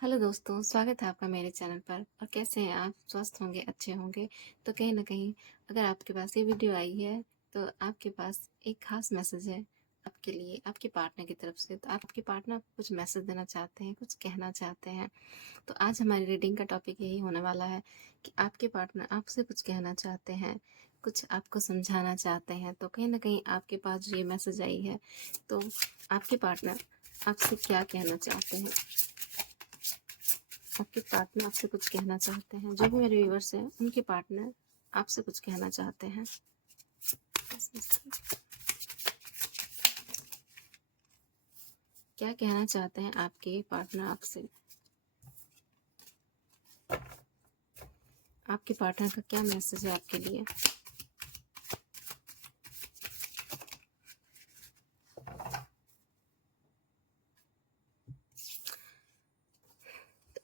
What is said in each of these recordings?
Hello दोस्तों, स्वागत है आपका मेरे चैनल पर। और कैसे हैं आप? स्वस्थ होंगे, अच्छे होंगे। तो कहीं न कहीं अगर आपके पास ये वीडियो आई है, तो आपके पास एक ख़ास मैसेज है आपके लिए, आपके पार्टनर की तरफ से। तो आपके पार्टनर आपको कुछ मैसेज देना चाहते हैं, कुछ कहना चाहते हैं। तो आज हमारी रीडिंग का टॉपिक यही होने वाला है कि आपके पार्टनर आपसे कुछ कहना चाहते हैं, कुछ आपको समझाना चाहते हैं। तो कहीं न कहीं आपके पास जो ये मैसेज आई है, तो आपके पार्टनर आपसे क्या कहना चाहते हैं? आपके पार्टनर आपसे कुछ कहना चाहते हैं। जो भी मेरे व्यूवर्स हैं, उनके पार्टनर आपसे कुछ कहना चाहते हैं। क्या कहना चाहते हैं आपके पार्टनर आपसे? आपके पार्टनर का क्या मैसेज है आपके लिए?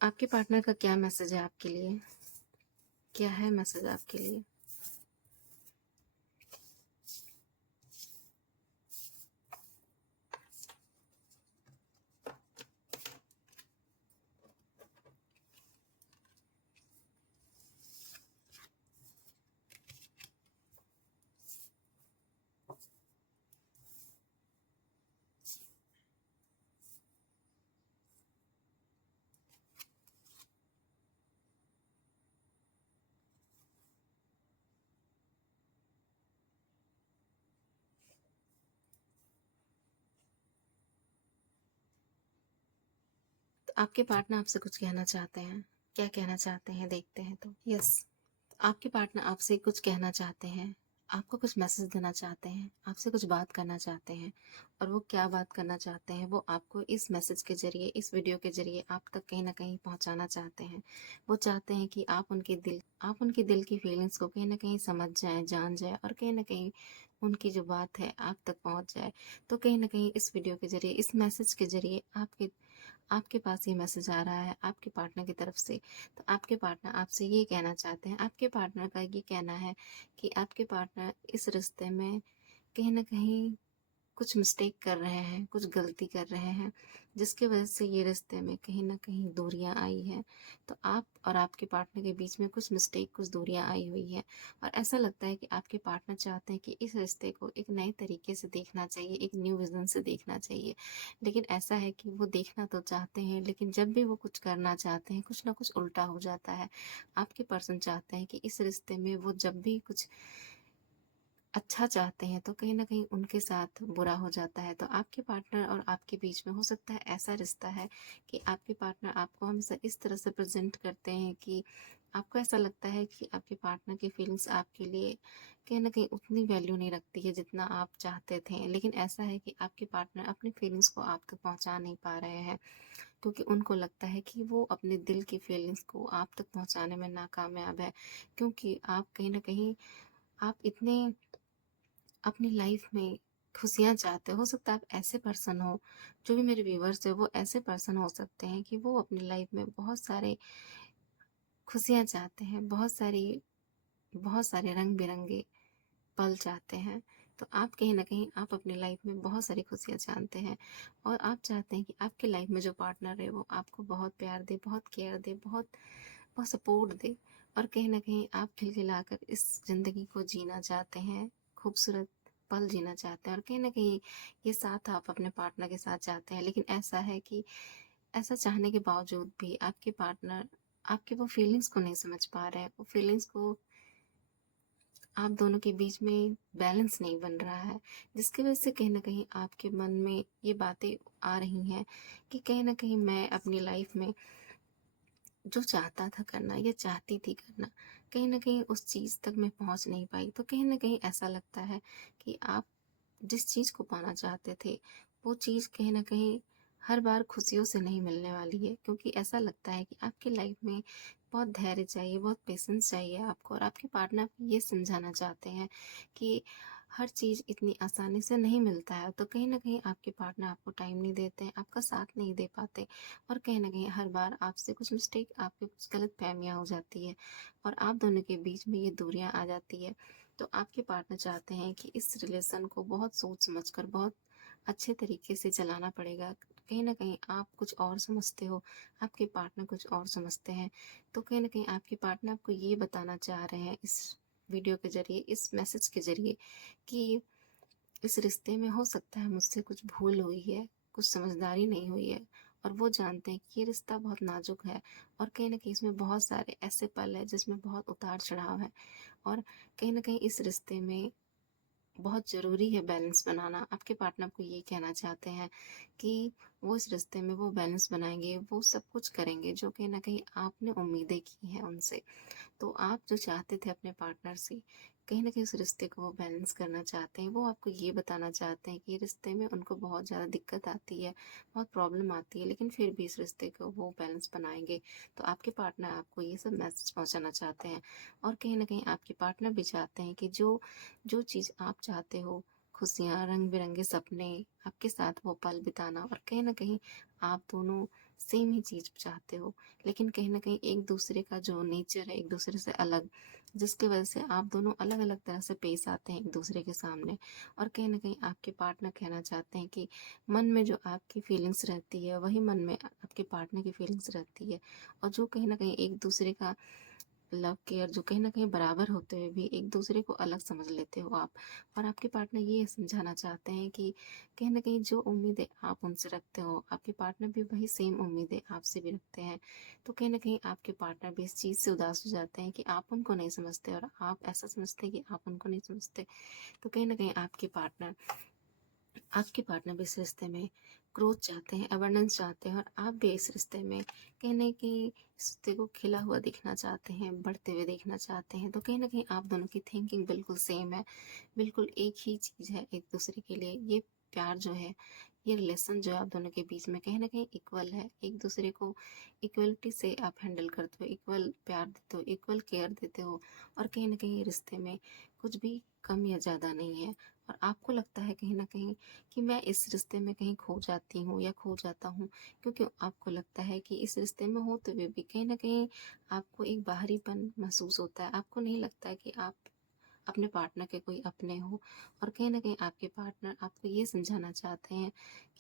आपके पार्टनर का क्या मैसेज है आपके लिए? क्या है मैसेज आपके लिए? तो आपके पार्टनर आपसे कुछ कहना चाहते हैं। क्या कहना चाहते हैं, देखते हैं। तो यस, आपके पार्टनर आपसे कुछ कहना चाहते हैं, आपको कुछ मैसेज देना चाहते हैं, आपसे कुछ बात करना चाहते हैं। और वो क्या बात करना चाहते हैं, वो आपको इस मैसेज के ज़रिए, इस वीडियो के ज़रिए आप तक कहीं न कहीं पहुँचाना चाहते हैं। वो चाहते हैं कि आप उनके दिल की फीलिंग्स को कहीं न कहीं समझ जाएँ, जान जाएँ, और कहीं न कहीं उनकी जो बात है आप तक पहुँच जाए। तो कहीं न कहीं इस वीडियो के ज़रिए, इस मैसेज के ज़रिए आपके आपके पास ये मैसेज आ रहा है आपके पार्टनर की तरफ से। तो आपके पार्टनर आपसे ये कहना चाहते हैं, आपके पार्टनर का ये कहना है कि आपके पार्टनर इस रिश्ते में कहीं न कहीं कुछ मिस्टेक कर रहे हैं, कुछ गलती कर रहे हैं, जिसकी वजह से ये रिश्ते में कहीं न कहीं दूरियाँ आई हैं। तो आप और आपके पार्टनर के बीच में कुछ मिस्टेक, कुछ दूरियाँ आई हुई हैं। और ऐसा लगता है कि आपके पार्टनर चाहते हैं कि इस रिश्ते को एक नए तरीके से देखना चाहिए, एक न्यू विज़न से देखना चाहिए। लेकिन ऐसा है कि वो देखना तो चाहते हैं, लेकिन जब भी वो कुछ करना चाहते हैं, कुछ ना कुछ उल्टा हो जाता है। आपके पर्सन चाहते हैं कि इस रिश्ते में वो जब भी कुछ अच्छा चाहते हैं, तो कहीं न कहीं उनके साथ बुरा हो जाता है। तो आपके पार्टनर और आपके बीच में हो सकता है ऐसा रिश्ता है कि आपके पार्टनर आपको हमेशा इस तरह से प्रेज़ेंट करते हैं कि आपको ऐसा लगता है कि आपके पार्टनर की फीलिंग्स आपके लिए कहीं न कहीं उतनी वैल्यू नहीं रखती है जितना आप चाहते थे। लेकिन ऐसा है कि आपके पार्टनर अपनी फीलिंग्स को आप तक पहुँचा नहीं पा रहे हैं, क्योंकि उनको लगता है कि वो अपने दिल की फीलिंग्स को आप तक पहुँचाने में नाकामयाब है। क्योंकि आप कहीं न कहीं आप इतने अपनी लाइफ में खुशियाँ चाहते हो सकता है आप ऐसे पर्सन हो, जो भी मेरे व्यूवर्स हैं वो ऐसे पर्सन हो सकते हैं कि वो अपनी लाइफ में बहुत सारे खुशियाँ चाहते हैं, बहुत सारे रंग-बिरंगे पल चाहते हैं। तो आप कहीं न कहीं आप अपनी लाइफ में बहुत सारी खुशियाँ चाहते हैं, और आप चाहते हैं कि आपकी लाइफ में जो पार्टनर है वो आपको बहुत प्यार दे, बहुत केयर दे, बहुत बहुत सपोर्ट दे, और कहीं न कहीं आप खिलखिलाकर इस ज़िंदगी को जीना चाहते हैं, खूबसूरत पल जीना चाहते हैं, और कहीं न कहीं ये साथ आप अपने पार्टनर के साथ चाहते हैं। लेकिन ऐसा है कि ऐसा चाहने के बावजूद भी आपके पार्टनर आपकी वो फीलिंग्स को नहीं समझ पा रहे हैं। वो फीलिंग्स को आप दोनों के बीच में बैलेंस नहीं बन रहा है, जिसकी वजह से कहीं न कहीं आपके मन में ये बातें आ रही हैं कि कहीं न कहीं मैं अपनी लाइफ में जो चाहता था करना या चाहती थी करना, कहीं न कहीं उस चीज़ तक मैं पहुँच नहीं पाई। तो कहीं न कहीं ऐसा लगता है कि आप जिस चीज़ को पाना चाहते थे, वो चीज़ कहीं न कहीं हर बार खुशियों से नहीं मिलने वाली है, क्योंकि ऐसा लगता है कि आपकी लाइफ में बहुत धैर्य चाहिए, बहुत पेशेंस चाहिए आपको, और आपके पार्टनर आपको ये समझाना चाहते हैं कि हर चीज़ इतनी आसानी से नहीं मिलता है। तो कहीं न कहीं आपके पार्टनर आपको टाइम नहीं देते हैं, आपका साथ नहीं दे पाते, और कहीं न कहीं हर बार आपसे कुछ मिस्टेक, आपकी कुछ गलतफ़हमियाँ हो जाती है, और आप दोनों के बीच में ये दूरियाँ आ जाती है। तो आपके पार्टनर चाहते हैं कि इस रिलेशन को बहुत सोच समझ कर, बहुत अच्छे तरीके से चलाना पड़ेगा, कहीं न कहीं आप कुछ और समझते हो, आपके पार्टनर कुछ और समझते हैं। तो कहीं न कहीं आपके पार्टनर आपको ये बताना चाह रहे हैं इस वीडियो के ज़रिए, इस मैसेज के ज़रिए कि इस रिश्ते में हो सकता है मुझसे कुछ भूल हुई है, कुछ समझदारी नहीं हुई है, और वो जानते हैं कि ये रिश्ता बहुत नाज़ुक है और कहीं न कहीं इसमें बहुत सारे ऐसे पल हैं जिसमें बहुत उतार-चढ़ाव है, और कहीं न कहीं इस रिश्ते में बहुत ज़रूरी है बैलेंस बनाना। आपके पार्टनर आपको ये कहना चाहते हैं कि वो इस रिश्ते में वो बैलेंस बनाएँगे, वो सब कुछ करेंगे जो कहीं न कहीं आपने उम्मीदें की हैं उनसे। तो आप जो चाहते थे अपने पार्टनर से, कहीं न कहीं उस रिश्ते को वो बैलेंस करना चाहते हैं। वो आपको ये बताना चाहते हैं कि रिश्ते में उनको बहुत ज़्यादा दिक्कत आती है, बहुत प्रॉब्लम आती है, लेकिन फिर भी इस रिश्ते को वो बैलेंस बनाएँगे। तो आपके पार्टनर आपको ये सब मैसेज पहुँचाना चाहते हैं, और कहीं न कहीं आपके पार्टनर भी चाहते हैं कि जो जो चीज़ आप चाहते हो, खुशियाँ, रंग-बिरंगे सपने, आपके साथ वो पल बिताना, और कहीं न कहीं आप दोनों सेम ही चीज़ चाहते हो। लेकिन कहीं न कहीं एक-दूसरे का जो नेचर है एक-दूसरे से अलग, जिसकी वजह से आप दोनों अलग-अलग तरह से पेश आते हैं एक-दूसरे के सामने। और कहीं न कहीं आपके पार्टनर कहना चाहते हैं कि मन में जो आपकी फीलिंग्स रहती है, वही मन में आपके पार्टनर की फीलिंग्स रहती है, और जो कहीं न कहीं एक-दूसरे का लव केयर जो कहीं न कहीं बराबर होते हुए भी एक-दूसरे को अलग समझ लेते हो आप। और आपके पार्टनर ये समझाना चाहते हैं कि कहीं न कहीं जो उम्मीदें आप उनसे रखते हो, आपके पार्टनर भी वही सेम उम्मीदें आपसे भी रखते हैं। तो कहीं न कहीं आपके पार्टनर भी इस चीज़ से उदास हो जाते हैं कि आप उनको नहीं समझते, और आप ऐसा समझते हैं कि आप उनको नहीं समझते। तो कहीं न कहीं आपके पार्टनर भी इस रिश्ते में ग्रोथ चाहते हैं, अबंडेंस चाहते हैं, और आप भी इस रिश्ते में कहीं न कहीं इस रिश्ते को खिला हुआ देखना चाहते हैं, बढ़ते हुए देखना चाहते हैं। तो कहीं न कहीं आप दोनों की थिंकिंग बिल्कुल सेम है, बिल्कुल एक ही चीज़ है एक-दूसरे के लिए। ये प्यार जो है, ये रिलेशन जो है आप दोनों के बीच में कहीं न कहीं इक्वल है। एक-दूसरे को इक्वलिटी से आप हैंडल करते हो, इक्वल प्यार देते हो, इक्वल केयर देते हो, और कहीं न कहीं रिश्ते में कुछ भी कम या ज़्यादा नहीं है। और आपको लगता है कहीं न कहीं कि मैं इस रिश्ते में कहीं खो जाती हूँ या खो जाता हूँ, क्योंकि आपको लगता है कि इस रिश्ते में होते हुए भी कहीं न कहीं आपको एक बाहरीपन महसूस होता है। आपको नहीं लगता है कि आप अपने पार्टनर के कोई अपने हो, और कहीं न कहीं आपके पार्टनर आपको ये समझाना चाहते हैं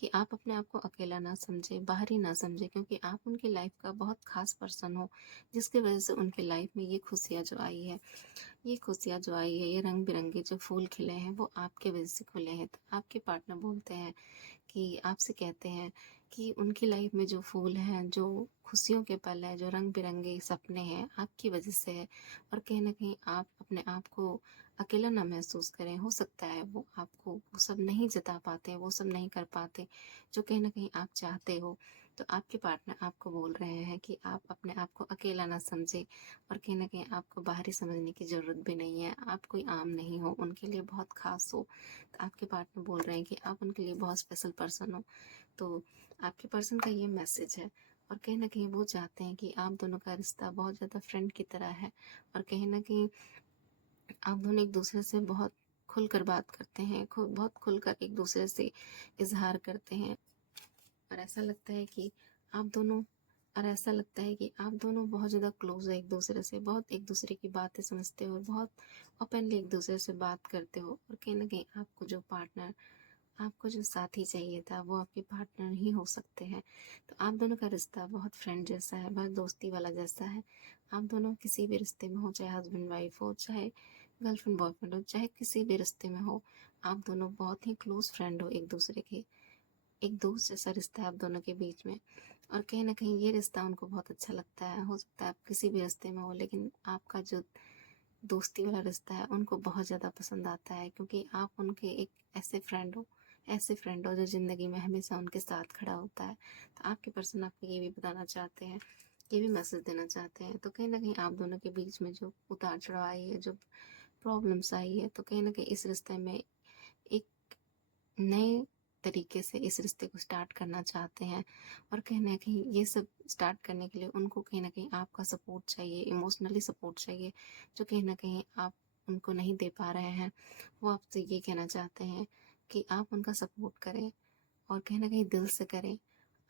कि आप अपने आप को अकेला ना समझें, बाहरी ना समझें, क्योंकि आप उनकी लाइफ़ का बहुत ख़ास पर्सन हो, जिसकी वज़ह से उनकी लाइफ़ में ये खुशियाँ जो आई है, ये खुशियाँ जो आई है, ये रंग-बिरंगे जो फूल खिले हैं, वो आपके वज़ह से खुले हैं। तो आपके पार्टनर बोलते हैं कि आपसे कहते हैं कि उनकी लाइफ़ में जो फूल हैं, जो खुशियों के पल हैं, जो रंग-बिरंगे सपने हैं, आपकी वज़ह से है, और कहीं न कहीं आप अपने आप को अकेला ना महसूस करें। हो सकता है वो आपको वो सब नहीं जता पाते, वो सब नहीं कर पाते, जो कहीं न कहीं आप चाहते हो। तो आपके पार्टनर आपको बोल रहे हैं कि आप अपने आप को अकेला ना समझें, और कहीं न कहीं आपको बाहरी समझने की ज़रूरत भी नहीं है। आप कोई आम नहीं हो, उनके लिए बहुत ख़ास हो। तो आपके पार्टनर बोल रहे हैं कि आप उनके लिए बहुत स्पेशल पर्सन हो। तो आपके पर्सन का ये मैसेज है, और कहीं न कहीं वो चाहते हैं कि आप दोनों का रिश्ता बहुत ज़्यादा फ्रेंड की तरह है, और कहीं न कहीं आप दोनों एक-दूसरे से बहुत खुलकर बात करते हैं, बहुत खुलकर एक-दूसरे से इज़हार करते हैं। और ऐसा लगता है कि आप दोनों और ऐसा लगता है कि आप दोनों बहुत ज़्यादा क्लोज़ है एक-दूसरे से, बहुत एक-दूसरे की बातें समझते हो, बहुत ओपनली एक-दूसरे से बात करते हो, और कहीं न कहीं आपको जो साथी चाहिए था, वो आपके पार्टनर ही हो सकते हैं। तो आप दोनों का रिश्ता बहुत फ्रेंड जैसा है, बहुत दोस्ती वाला जैसा है। आप दोनों किसी भी रिश्ते में हो, चाहे हस्बैंड वाइफ हो, चाहे गर्लफ्रेंड बॉयफ्रेंड हो, चाहे किसी भी रिश्ते में हो, आप दोनों बहुत ही क्लोज़ फ्रेंड हो एक-दूसरे के। एक दोस्त जैसा रिश्ता है आप दोनों के बीच में, और कहीं न कहीं ये रिश्ता उनको बहुत अच्छा लगता है। हो सकता है आप किसी भी रिश्ते में हो, लेकिन आपका जो दोस्ती वाला रिश्ता है उनको बहुत ज़्यादा पसंद आता है, क्योंकि आप उनके एक ऐसे फ्रेंड हो जो ज़िंदगी में हमेशा उनके साथ खड़ा होता है। तो आपके पर्सन आपको ये भी बताना चाहते हैं, ये भी मैसेज देना चाहते हैं। तो कहीं न कहीं आप दोनों के बीच में जो उतार-चढ़ाव आई है, जो प्रॉब्लम्स आई है, तो कहीं न कहीं इस रिश्ते में एक नए तरीके से इस रिश्ते को स्टार्ट करना चाहते हैं, और कहीं न कहीं ये सब स्टार्ट करने के लिए उनको कहीं न कहीं आपका सपोर्ट चाहिए, इमोशनली सपोर्ट चाहिए, जो कहीं न कहीं आप उनको नहीं दे पा रहे हैं। वो आपसे ये कहना चाहते हैं कि आप उनका सपोर्ट करें, और कहीं न कहीं दिल से करें।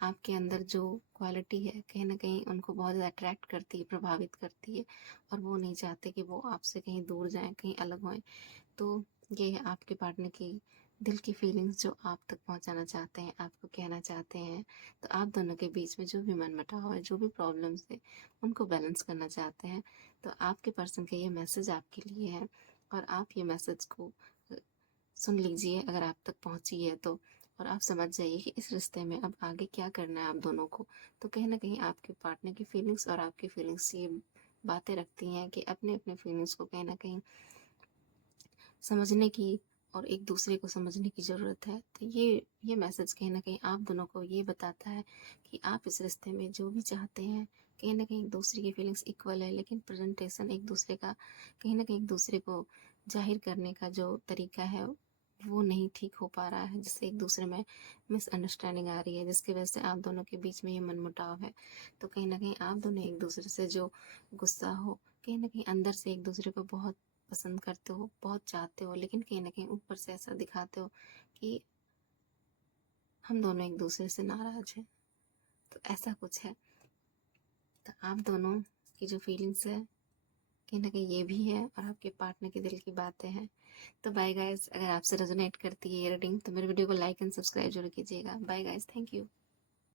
आपके अंदर जो क्वालिटी है, कहीं न कहीं उनको बहुत ज़्यादा अट्रैक्ट करती है, प्रभावित करती है, और वो नहीं चाहते कि वो आपसे कहीं दूर जाएँ, कहीं अलग होएँ। तो ये है आपके पार्टनर की दिल की फीलिंग्स जो आप तक पहुंचाना चाहते हैं, आपको कहना चाहते हैं। तो आप दोनों के बीच में जो भी मनमुटाव है, जो भी प्रॉब्लम्स है, उनको बैलेंस करना चाहते हैं। तो आपके पर्सन का ये मैसेज आपके लिए है और आप ये मैसेज को सुन लीजिए अगर आप तक पहुंची है तो, और आप समझ जाइए कि इस रिश्ते में अब आगे क्या करना है आप दोनों को। तो कहीं ना कहीं आपके पार्टनर की फीलिंग्स और आपकी फीलिंग्स ये बातें रखती हैं कि अपने अपने फीलिंग्स को कहीं ना कहीं समझने की और एक दूसरे को समझने की ज़रूरत है। तो ये मैसेज कहीं न कहीं आप दोनों को ये बताता है कि आप इस रिश्ते में जो भी चाहते हैं, कहीं न कहीं एक दूसरे की फीलिंग्स इक्वल है, लेकिन प्रेज़ेंटेशन एक दूसरे का कहीं न कहीं एक दूसरे को ज़ाहिर करने का जो तरीका है, वो नहीं ठीक हो पा रहा है, जिससे एक दूसरे में मिसअंडरस्टैंडिंग आ रही है, जिसकी वजह से आप दोनों के बीच में ये मनमुटाव है। तो कहीं न कहीं आप दोनों एक दूसरे से जो गुस्सा हो, कहीं न कहीं अंदर से एक दूसरे को बहुत पसंद करते हो, बहुत चाहते हो, लेकिन कहीं न कहीं ऊपर से ऐसा दिखाते हो कि हम दोनों एक दूसरे से नाराज़ हैं। तो ऐसा कुछ है। तो आप दोनों की जो फीलिंग्स है, कहीं न कहीं ये भी है और आपके पार्टनर के दिल की बातें हैं। तो बाय गाइज़, अगर आपसे रेज़ोनेट करती है ये रीडिंग तो मेरे वीडियो को लाइक एंड सब्सक्राइब ज़रूर कीजिएगा। Bye guys, thank you.